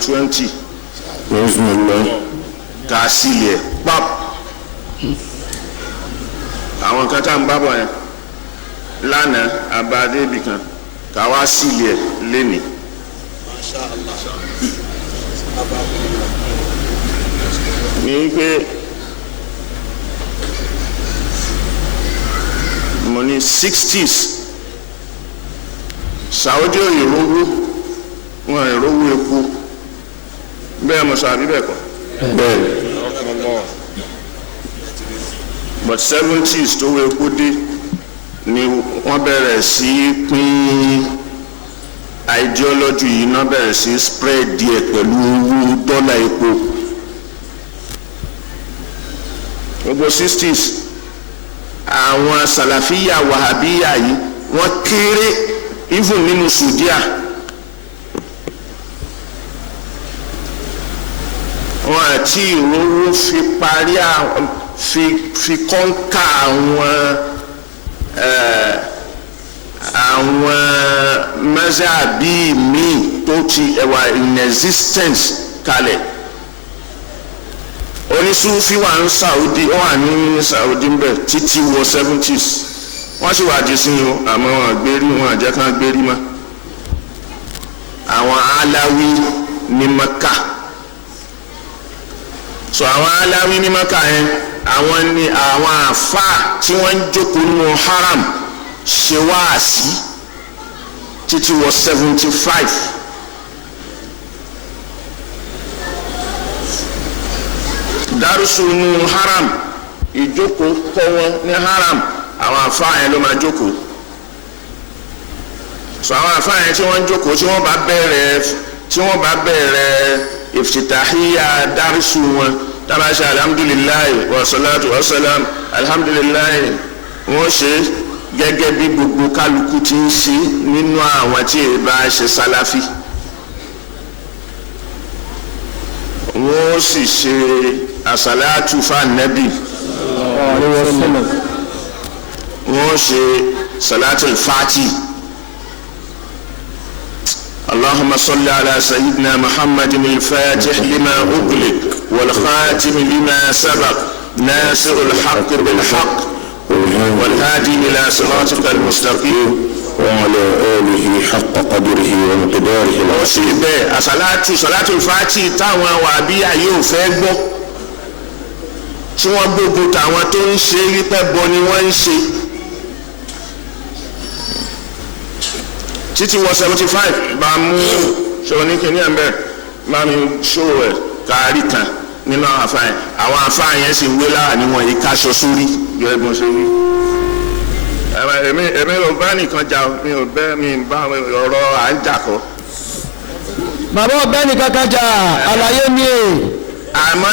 20 ká sílẹ̀ pap àwọn kan tá ń bábọ̀ yẹn lánàá abadé ibìkan ká wá sílẹ̀ lẹ́nìí. ní pé mo ní 60s Saudi òyìnbó wọn ìrówó epo bẹ́ẹ̀ mo sọ àbí bẹ́ẹ̀ kọ́ bẹ́ẹ̀ but 70s tó wọ epo dé ni wọ́n bẹ̀rẹ̀ sí pín ideology yìí náà bẹ̀rẹ̀ sí spread díẹ̀ pẹ̀lú owó dọ́là epo gbogbo 60s àwọn Salafiyyah Wahhabia yìí wọ́n kéré even nínú Saudiya wọn àti ìrówó fi parí fi kọ́ńkà àwọn mazhabi míì tó ti ẹwà in existence kalẹ̀ onísúfí wà ní Saudi ó wà ní Saudi ń bẹ̀ títí wọ 70s wọ́n sì wà dì sí o àmọ́ wọn gbérí wọn àjẹ́ kan gbérí mọ́ àwọn aláwí ní Mecca so àwọn aláwí ní Mecca yẹn àwọn ni àwọn àfáà tí wọ́n ń jókòó nínú haram ṣe wáàsí títí wọ 75 dárúsù nínú haram ìjókòó kọ́ wọn ní haram àwọn àfáà yẹn ló máa jókòó so àwọn àfáà yẹn tí wọ́n ń jókòó tí wọ́n bá bẹ̀rẹ̀ iftitahiyya dárúsù wọn tábàṣe alhamdulilayi wa salatu wa salam alhamdulilayi wọ́n ṣe gẹ́gẹ́ bí gbogbo kálukú ti ń ṣe nínú àwọn tí èyí bá ṣe sálàfí wọ́n sì ṣe àsàlátù fànẹ́bì wọ́n ṣe salatul fati اللهم صل على سيدنا محمد الفاتح لما أغلق والخاتم لما سبق ناصر الحق بالحق والهادي إلى صراطك المستقيم وعلى آله حق قدره ومقداره العظيم. صلاة الفاتح táwọn wàhábíyà yóò fẹ́ gbọ́ tí wọ́n gbógun tàwọn tó ń ṣe wípé bọ ni wọ́n ń ṣe títí wọ 75 bá mú ṣòro ní kíní ẹ̀mbẹ́ bá mi ṣòro ẹ̀ kárí kan nínú àwọn àfáà yẹn sì wé lára níwọ̀n yìí káṣọ sórí yọ ẹ̀gbọ́n ṣe wí. èmi ò bá nìkan jà mi bá ọ̀rọ̀ à ń jà kọ́. bàbá ọ̀bẹ nìkan kan jà àlàyé mi o. àmọ́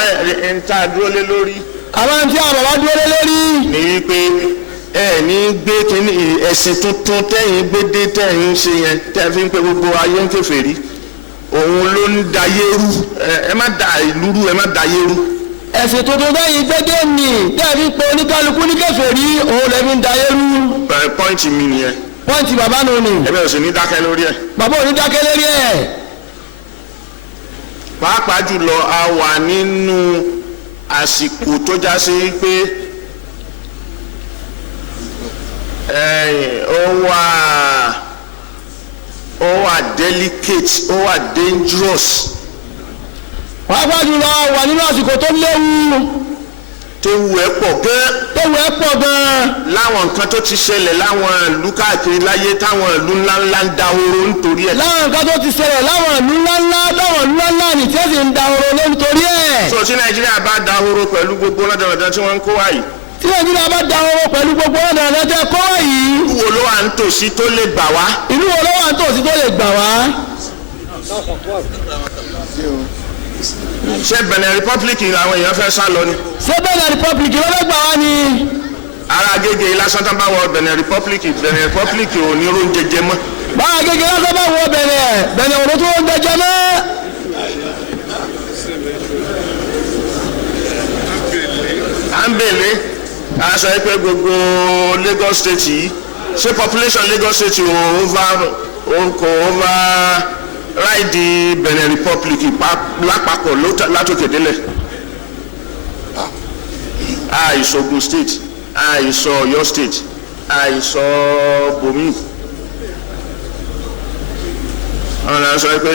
ń ta dúró lé lórí. àmọ́ ń tí àwọn bàbá dúró lé lórí. ní wípé ẹ ní gbé kíní ẹ̀sìn tuntun tẹ́yìn gbédé tẹ́yìn ṣe yẹn tẹ́ fi ń pe gbogbo ayé ń kèfèrí òun ló ń dayé rú ẹ má da ìlú rú ẹ má dayé rú. ẹ̀sìn tuntun tẹ́yìn gbédé nì tẹ́ fi ń pe oníkálukú ní kèfèrí òun lè fi ń dayé rú. pọ́ǹtì mi nìyẹn. pọ́ǹtì bàbá nù ni. ẹ bẹ̀rẹ̀ sí ní dákẹ́ lórí ẹ̀. bàbá ò ní dákẹ́ lórí ẹ̀. pàápàá jùlọ a wà nínú àsìkò tó já sí pé ó wà delicate ó wà dangerous. pàápàá jùlọ wà nínú àsìkò tó léwu. tewu ẹ̀ pọ̀ gan. tewu ẹ̀ pọ̀ gan. láwọn nǹkan tó ti ṣẹlẹ̀ láwọn ìlú káàkiri láyé táwọn ìlú ńláńlá ń dahoro nítorí ẹ̀. láwọn nǹkan tó ti ṣẹlẹ̀ láwọn ìlú ńláńlá ní tí ó sì ń dahoro nítorí ẹ̀. so tí Nàìjíríà bá dahoro pẹ̀lú gbogbo lọ́dọọdọ tí wọ́n ń kó wáyìí. tí Nàìjíríà bá dahoro pẹ̀lú gbogbo lọ́dọọdọ tí wọ́n ń kó wáyìí. ìlú wo ló wà nítòsí tó lè gbà wá. ìlú wo ló wà nítòsí tó lè gbà wá. ṣé Benin Republic làwọn èèyàn fẹ́ sá lọ ni. ṣé Benin Republic ló fẹ́ gbà wá ni. ara Agége lásán tán bá wọ Benin Republic ò ní oúnjẹ jẹ mọ́. bá Agége lásán bá wọ Benin òun tó oúnjẹ jẹ mọ́. à ń bèlè aṣọ ẹgbẹ́ gbogbo Lagos State yìí ṣé population Lagos State kò over ráìdì Benin Republic lápapọ̀ látòkè délẹ̀ àìsọ Ogun State àìsọ Ọ̀yọ́ State àìsọ bomi ọ̀nà sọ pé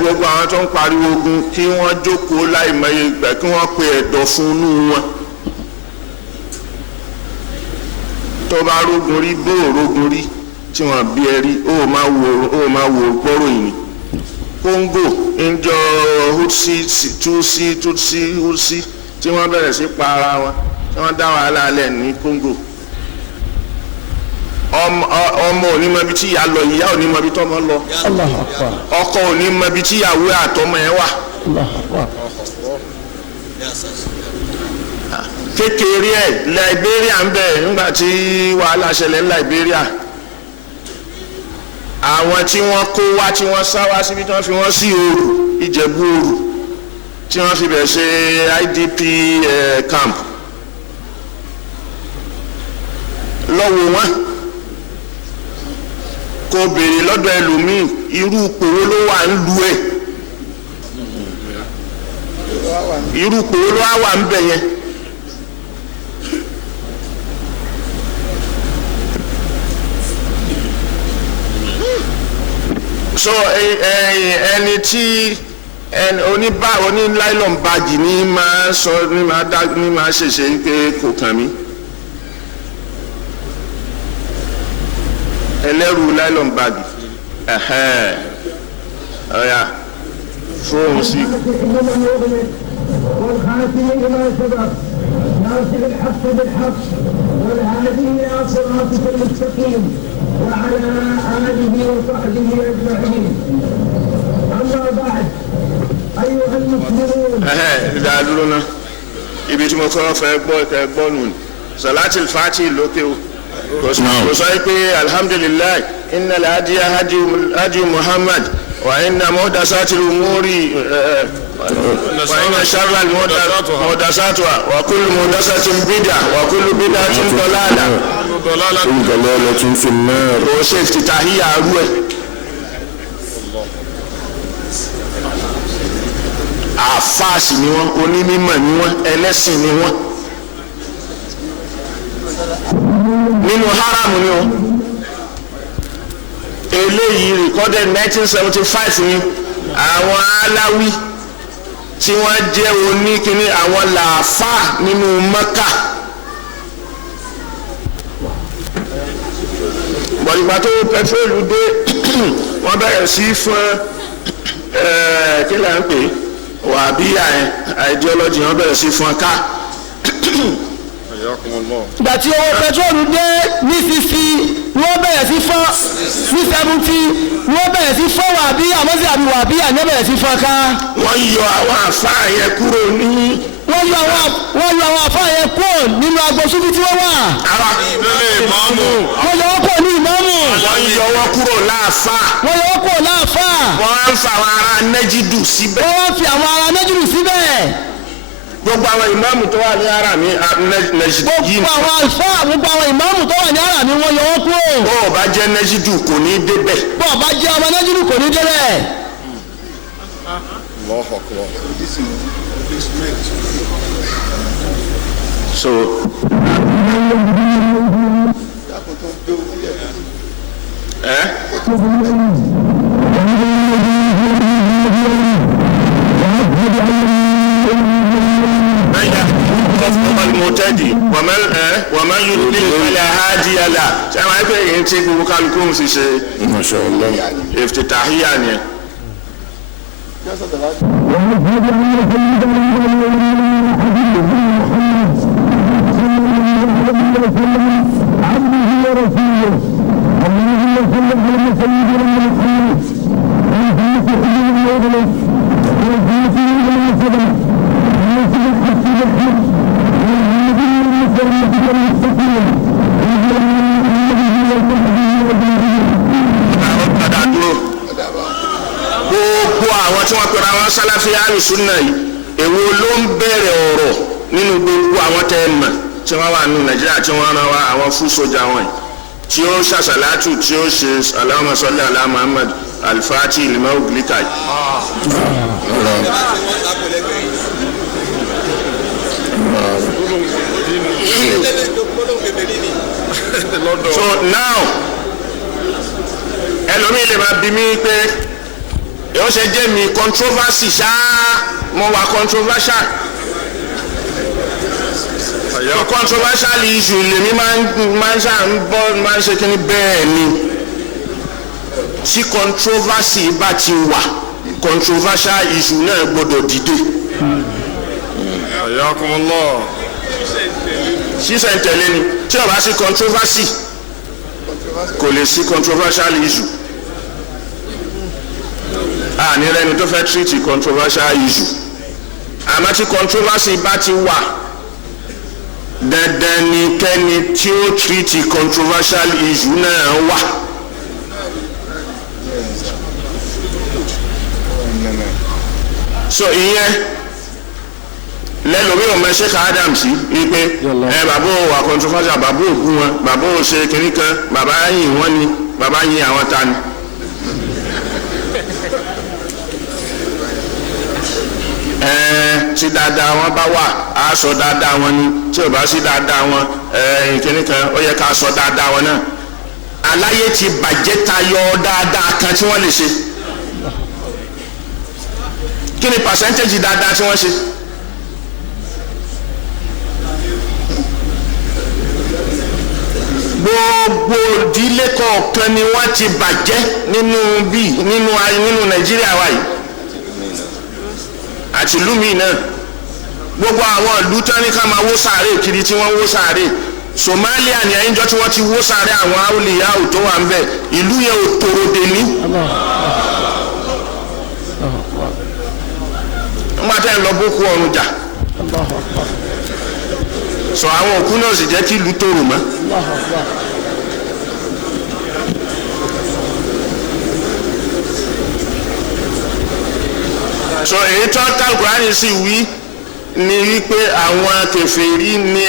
gbogbo àwọn tó ń pariwo ogun kí wọ́n jókòó láìmọye ìgbà kí wọ́n pe ẹ̀dọ̀ fún inú wọn tó bá rógun rí bó rógun rí tí wọ́n bí ẹ rí ó máa wo gbọ́rọ̀ yìí Congo ńjọ Tutsi tí wọ́n bẹ̀rẹ̀ sí pa ara wọn tí wọ́n dá wàhálà alẹ́ ní Congo ọmọ ò ní mọ ibi tí ìyá lọ ìyá ò ní mọ ibi tọ́mọ lọ ọkọ ò ní mọ ibi tí ìyàwó àtọmọ ẹ wà kékeré ẹ Liberia ń bẹ nígbà tí wàhálà ṣẹlẹ̀ ní Liberia àwọn tí wọ́n kó wá tí wọ́n sá wá síbi tí wọ́n fi wọ́n sí Òru Ìjẹ̀bú Òru tí wọ́n fi bẹ̀ ṣe IDP camp lọ́wọ́ wọn kò béèrè lọ́dọ̀ ẹlòmíì irú pòwó ló wà ń lu ẹ̀ irú pòwó ló wà ń bẹ̀ yẹn so ẹni tí oní nylon báàgì ní máa sọ ní máa ṣèṣe pé kò kàn mí ẹlẹ́rù nylon báàgì ọ̀yà fóònù sí. والخاتم لما سبق ناصر الحق بالحق والهادي الى صراطك المستقيم وعلى اله وصحبه اجمعين اما بعد ايها المسلمون dàdúró náà ibi tí mo kọ́ fẹ́ gbọ́ nù Salatul Fati lókè o kò sọ pé alhamdulilayi inna al-hadiya hadi Muhammad wa inna muhdasatil umuri wa inna sharral muhdasatuha wa kullu muhdasatin bid'ah wa kullu bid'atin dalalah ضلالة في النار. o ṣe iftitahiyya arú ẹ̀ àfáàsì ni wọ́n onímọ̀ ni wọ́n ẹlẹ́sìn ni wọ́n nínú haramu ni wọ́n eléyìí recorded 1975 ni àwọn aláwí tí wọ́n jẹ́ oníkíní àwọn làáfà nínú Mecca bọ̀dìgbà tó pẹtrólù dé wọ́n bẹ̀rẹ̀ sí fún kí là ń pè wàhábíyà ideology wọ́n bẹ̀rẹ̀ sí fún ká ìgbà tí owó pẹtrólù dé ní 60 wọ́n bẹ̀rẹ̀ sí fọ́ ní 70 wọ́n bẹ̀rẹ̀ sí fọ́ wàhábíyà mọ́sí àbí wàhábíyà ní bẹ̀rẹ̀ sí fọ́ ká. wọ́n yọ àwọn àfáà yẹn kúrò ní. wọ́n yọ àwọn àfáà yẹn kúrò nínú agbo Sufi tí wọ́n wà. àwọn ìdílé ìmáàmù. wọ́n yọ wọ́n kúrò ní ìmáàmù. wọ́n yọ wọ́n kúrò láàfáà. wọ́n yọ wọ́n kúrò láàfáà. wọ́n á ń fa àwọn ará nẹ́jìdù síbẹ̀. wọ́n fi àwọn ará nẹ́jìdù síbẹ̀. gbogbo àwọn ìmáàmù tó wà ní ara mi nẹ́jìdù yìí. gbogbo àwọn àlùfáà gbogbo àwọn ìmáàmù tó wà ní ara mi wọ́n yọ wọ́n kúrò. bó o bá jẹ́ nẹ́jìdù kò ní débẹ̀. bó o bá jẹ́ ọmọ nẹ́jìdù kò ní débẹ̀. so المعتدي ومن يضلل فلا هادي له ṣé àwọn ẹgbẹ́ yìí tí gbogbo kálukú ń ṣe ما شاء الله. iftitahiyya ni gbogbo àwọn tí wọ́n pera wọn Salafiyyah al-Sunnah yìí èwo ló ń bẹ̀rẹ̀ ọ̀rọ̀ nínú gbogbo àwọn tẹ́ ẹ mọ̀ tí wọ́n wà nínú Nàìjíríà tí wọ́n rán wa àwọn fún sójà wọn yìí tí ó ṣàṣàlátù tí ó ṣe Allahumma salli ala Muhammad alifati lima oglika so now ẹlòmíì lè máa bí mi pé yóò ṣe jẹ́ mi controversy ṣáá mo wà controversial controversial issue lèmi máa ń ṣe kí ni bẹ́ẹ̀ ni tí controversy bá ti wà controversial issue náà gbọ́dọ̀ dìde. Ayakumullah. sísẹ̀ntẹ̀lé ni tí ó bá sí controversy kò lè sí controversial issue. ní rẹni tó fẹ́ treat controversial issue àmọ́ tí controversy bá ti wà dandan ni kẹ́ni tí ó treat controversial issue náà wà. so ìyẹn lẹ́lòmí ọmọ Sheikh Adam sí wípé bàbá ò wà controversial bàbá ò gún wọn bàbá ò ṣe kiri kan bàbá yìn wọ́n ni bàbá yìn àwọn ta ni. tí dáadáa wọn bá wà á sọ dáadáa wọn ni tí ò bá sí dáadáa wọn kiri kan ó yẹ ká sọ dáadáa wọn náà. aláyé ti bàjẹ́ tayọ dáadáa kan tí wọ́n lè ṣe. kí ni percentage dáadáa tí wọ́n ṣe. gbogbo ìdílé kọ̀ọ̀kan ni wọ́n ti bàjẹ́ nínú Nàìjíríà wa yìí àti ìlú míì náà gbogbo àwọn ìlú tán ní ká máa wó sàárè kiri tí wọ́n wó sàárè Somalia ní ẹ̀yìnjọ́ tí wọ́n ti wó sàárè àwọn awolìyàwó tó wà ń bẹ̀ ìlú yẹn ò tòrò dé ní. wọ́n máa tẹ́ ń lọ boko ọ̀run jà sọ àwọn òkú náà sì jẹ́ kí ìlú tòrò mọ́. so èyí tó Al-Qur'ani sì wí ni wípé àwọn kèfèrí ní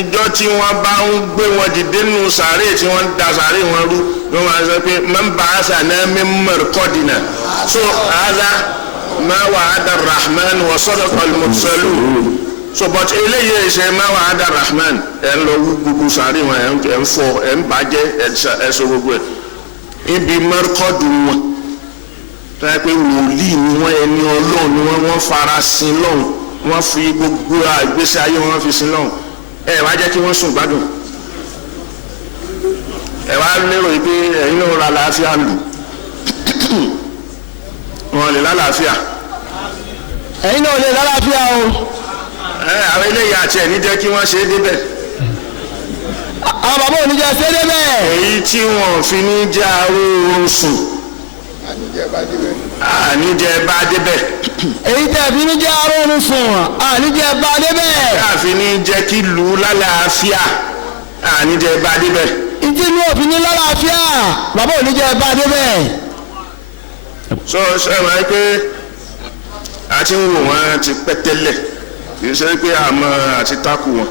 ìjọ tí wọ́n bá ń gbé wọn dìde nù sàárè tí wọ́n da sàárè wọn rú ló máa sọ pé man ba'athana min marqadina so hadha ma wa'ada ar-rahman wa sadaqa al-mursalun so but eléyìí ṣe ma wa'ada ar-rahman ẹ̀ ń lọ wú gbogbo sàárè wọn ẹ̀ ń fọ ẹ̀ ń bàjẹ́ ẹ̀ sọ gbogbo ẹ̀ ibi marqadu wọn tẹ́ pé wòlíì ni wọ́n ẹni Ọlọ́run ni wọ́n fara sin lọ́hùn wọ́n fi gbogbo ìgbésí ayé wọn fi sin lọ́hùn wá jẹ́ kí wọ́n sùn gbádùn wá lérò pé ẹ̀yin náà ra làáfíà lù wọn lè lálàáfíà. ẹ̀yin náà lè lálàáfíà o. àwọn eléyìí àti ẹ̀ní jẹ́ kí wọ́n ṣe é débẹ̀. àwọn bàbá òní jẹ́ ṣe é débẹ̀. èyí tí wọ́n fi ní jẹ́ aróorun sùn àníjẹ bá débẹ̀. èyí tẹ̀ fi ní jẹ́ aróorun sùn àníjẹ bá débẹ̀. káàfin ní jẹ́ kí lù ú lálàáfíà àníjẹ bá débẹ̀. ìdí inú òfin ní lálàáfíà bàbá òní jẹ́ bá débẹ̀. sọ ṣe wáyé pé a ti ń wò wọ́n ti pẹ́ tẹ́lẹ̀ kì í ṣe pé àmọ́ àti takù wọn.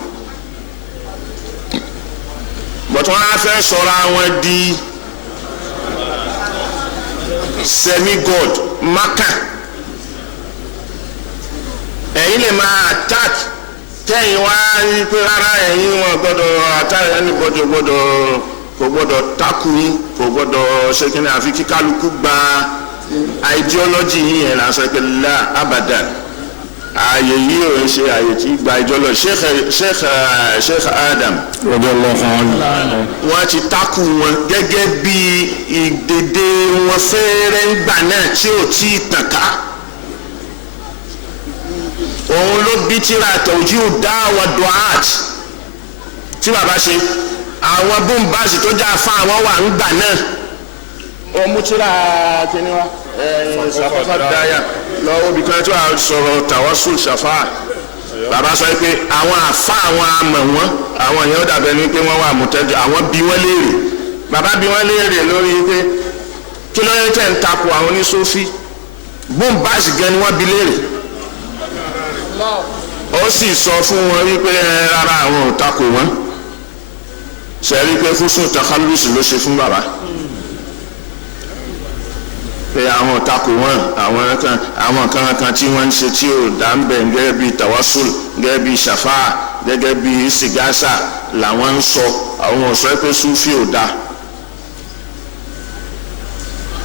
bọ̀tún wọn á fẹ́ sọ̀rọ̀ àwọn di semi-god maka ẹ̀yin lè máa attack tẹ́yìn wá rí pé rárá ẹ̀yin wọn gbọ́dọ̀ attack ẹni kò gbọ́dọ̀ takù yín kò gbọ́dọ̀ ṣe kí ni àfi kí kálukú gba ideology yín yẹn lásán pé la abadan ààyè yìí ò ń ṣe ààyè tí gba ideology Sheikh Adam wọ́n ti takù wọn gẹ́gẹ́ bí ìdèdè wọn fẹ́rẹ́ ń gbà náà tí ò tí ì tàn ká òun ló bí tíra tawjihu da'wa du'at tí bàbá ṣe àwọn bóńbáàsì tó já fa àwọn wà ń gbà náà ó mú tíra kíní wa ṣàfàfà dáyà lọ́wọ́ bí kan tí wàá sọ̀rọ̀ tawassul ṣàfà bàbá sọ pé àwọn àfa àwọn àmọ̀ wọn àwọn èèyàn dàbẹ̀ ní pé wọ́n wà mùtẹ́jú àwọn bí wọ́n léèrè bàbá bí wọ́n léèrè lórí pé kí ló yẹ tẹ̀ ń takò àwọn oníṣòfì bóńbáàsì gan ni wọ́n bí léèrè ó sì sọ fún wọn wípé rárá àwọn ò takò wọn ṣe rí pé fúsùn takhalus ló ṣe fún bàbá pé àwọn tako wọn àwọn kan tí wọ́n ń ṣe tí ò dá ń bẹ̀ gẹ́gẹ́ bíi tawasul gẹ́gẹ́ bíi shafa gẹ́gẹ́ bíi sigasa làwọn ń sọ àwọn sọ pé sufi ò dá.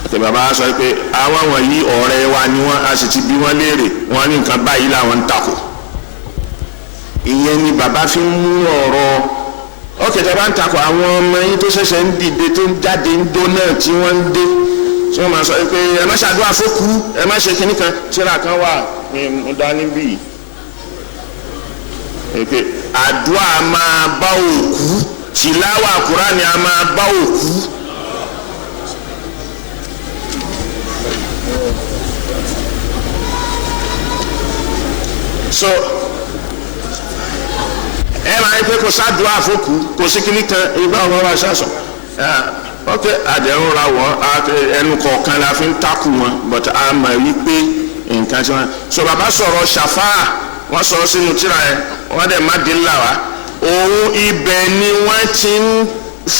àti bàbá sọ pé àwọn wọ̀nyí ọ̀rẹ́ wa ni wọ́n a sì ti bí wọ́n léèrè wọ́n ní nǹkan báyìí làwọn ń tako. ìyẹn ni bàbá fi ń mú ọ̀rọ̀ ọ̀kẹ́tẹ̀ bá ń tako àwọn ọmọ yín tó ṣẹ̀ṣẹ̀ ń dìde tó ń jáde ń dó náà tí wọ́n ń dé tí wọ́n máa sọ pé ẹ má ṣàdúrà fókù ẹ má ṣe kinní kan tíra kan wà ní dání bíi pé àdúrà máa bá òkú tìláwà Kùránì a máa bá òkú. so ẹ máa ń pẹ́ kó ṣàdúrà fókù kó sí kinní kan ìgbà wọn wá ṣàṣọ ok àdéhùn ra wọn ẹnu kọ̀ọ̀kan la fi ń takù wọn but a mọ̀ wípé nǹkan tí wọn. so bàbá sọ̀rọ̀ ṣàfà wọ́n sọ sínú tíra yẹn wọ́n dẹ̀ má dín là wá òun ibẹ̀ ni wọ́n ti ń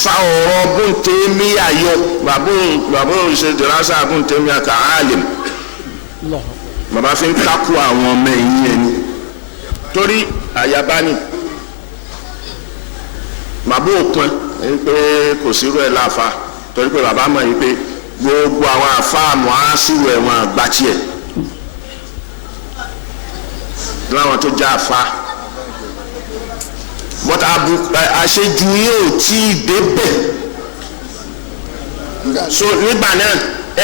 fa ọ̀rọ̀ bùntẹ́míyà yọ bàbá òṣè dìrásà bùntẹ́míyà kà áàlìm bàbá fi ń takù àwọn ọmọ ẹ̀yìn ẹni torí àyàbá ni bàbá òpin pé kò sírú ẹ̀ láfa torí pé bàbá mọ̀ yìí pé gbogbo àwọn àfáàmù á sírú ẹ̀ wọn àgbà tiẹ̀ láwọn tó já àfa bọ́tà àṣejù yóò tí ì débẹ̀ so nígbà náà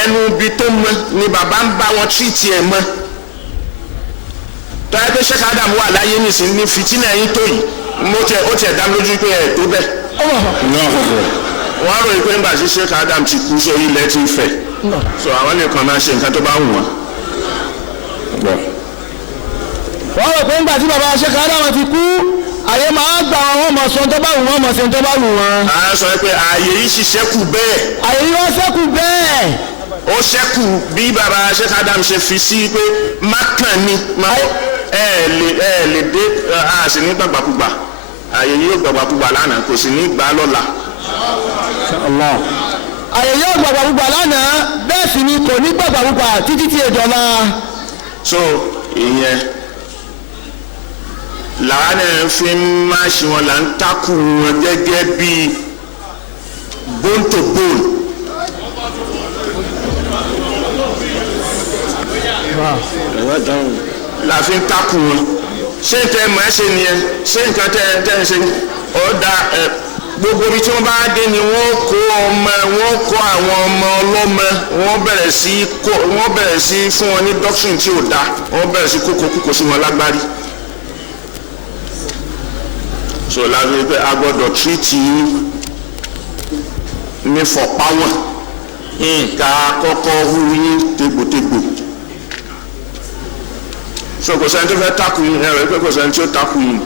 ẹnu ibi tó mọ ni bàbá ń bá wọn tírìtì ẹ̀ mọ́ tọ́yẹ pé Sheikh Adam wà láyé nìsín ní fìtínà yín tó yìí ó tiẹ̀ dá lójú pé ẹ̀ tó bẹ́ẹ̀ wọ́n rò pé nígbà tí Sheikh Adam ti kú sórí ilẹ̀ tí ń fẹ̀ so àwọn nìkan máa ṣe nǹkan tó bá wù wọ́n. wọ́n rò pé nígbà tí bàbá Sheikh Adam ti kú àyè máa gbà wọn mọ̀ sọ tó bá wù wọ́n mọ̀ sí tó bá wù wọ́n. a sọ pé ààyè yìí sì ṣẹ́kù bẹ́ẹ̀. àyè yìí wọ́n ṣẹ́kù bẹ́ẹ̀. ó ṣẹ́kù bí bàbá Sheikh Adam ṣe fi sí pé mákàn ni ẹ lè dé a sì ní gbàgbàkúgbà àyè yìí yóò gbàgbàkúgbà lánàá kò sì ní gbà lọ́la. àyè yóò gbàgbàkúgbà lánàá bẹ́ẹ̀ sì ni kò ní gbàgbàkúgbà títí tí èjọ la. so ìyẹn làwọn ẹ̀ fi máa ṣe wọn là ń takù wọn gẹ́gẹ́ bíi bone to bone. la fi ń takù wọn ṣé tẹ mọ̀ ẹ́ ṣe nìyẹn ṣé nǹkan tẹ ẹ ṣe ọ̀dà gbogbo ibi tí wọ́n bá dé ni wọ́n kó àwọn ọmọ ọlọ́mọ wọ́n bẹ̀rẹ̀ sí fún wọn ní doctrine tí ò dá wọ́n bẹ̀rẹ̀ sí kókó sí wọn lágbárí. so láti pé a gbọ́dọ̀ tírìtì ní fọ̀páwọ̀n nǹka kọ́kọ́ hu yín tégbòtégbò so kò sẹ́ni tó fẹ́ takù yín ẹ̀rọ pé kò sẹ́ni tó takù yín.